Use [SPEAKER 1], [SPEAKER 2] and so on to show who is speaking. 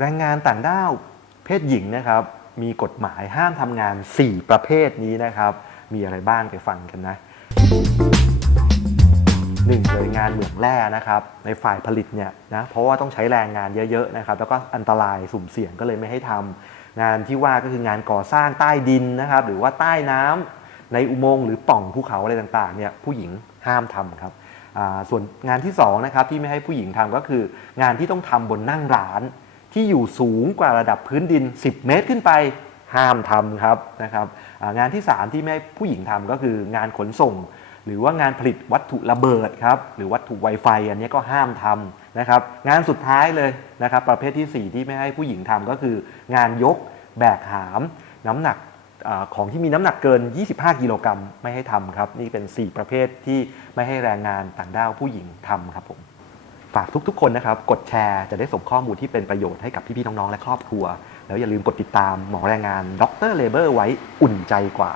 [SPEAKER 1] แรงงานต่างด้าวเพศหญิงนะครับ มีกฎหมายห้ามทำงาน 4 ประเภทนี้นะครับ มีอะไรบ้างไปฟังกันนะหนึ่งเลยงานเหมืองแร่นะครับ ในฝ่ายผลิตเนี่ยนะเพราะว่าต้องใช้แรงงานเยอะๆนะครับ แล้วก็อันตรายสุ่มเสี่ยงก็เลยไม่ให้ทำงานที่ว่าก็คืองานก่อสร้างใต้ดินนะครับ หรือว่าใต้น้ำในอุโมงค์หรือป่องภูเขาอะไรต่างๆเนี่ยผู้หญิงห้ามทำครับส่วนงานที่2นะครับที่ไม่ให้ผู้หญิงทำก็คืองานที่ต้องทำบนนั่งร้าน ที่อยู่สูงกว่าระดับพื้นดิน 10 เมตรขึ้นไปห้ามทำครับนะครับงานที่ 3 ที่ไม่ให้ผู้หญิงทำก็คืองานขนส่ง หรือว่างานผลิตวัตถุระเบิดครับหรือวัตถุ Wi-Fi อันนี้ก็ห้ามทำนะครับงานสุดท้ายเลยนะครับประเภททีสี่4 ที่ไม่ให้ผู้หญิงทำก็คือ งานยกแบกหาม น้ำหนักอของที่มีน้ำหนักเกิน 25 กิโลกรัมไม่ให้ทำครับ นี่เป็น 4 ประเภทที่ไม่ให้แรงงานต่างด้าวผู้หญิงทำครับผม ฝากทุกๆ คนนะครับ กดแชร์จะได้ส่งข้อมูลที่เป็นประโยชน์ให้กับพี่ๆน้องๆและครอบครัว แล้วอย่าลืมกดติดตามหมอแรงงานดรเลเบอร์ไว้อุ่นใจกว่า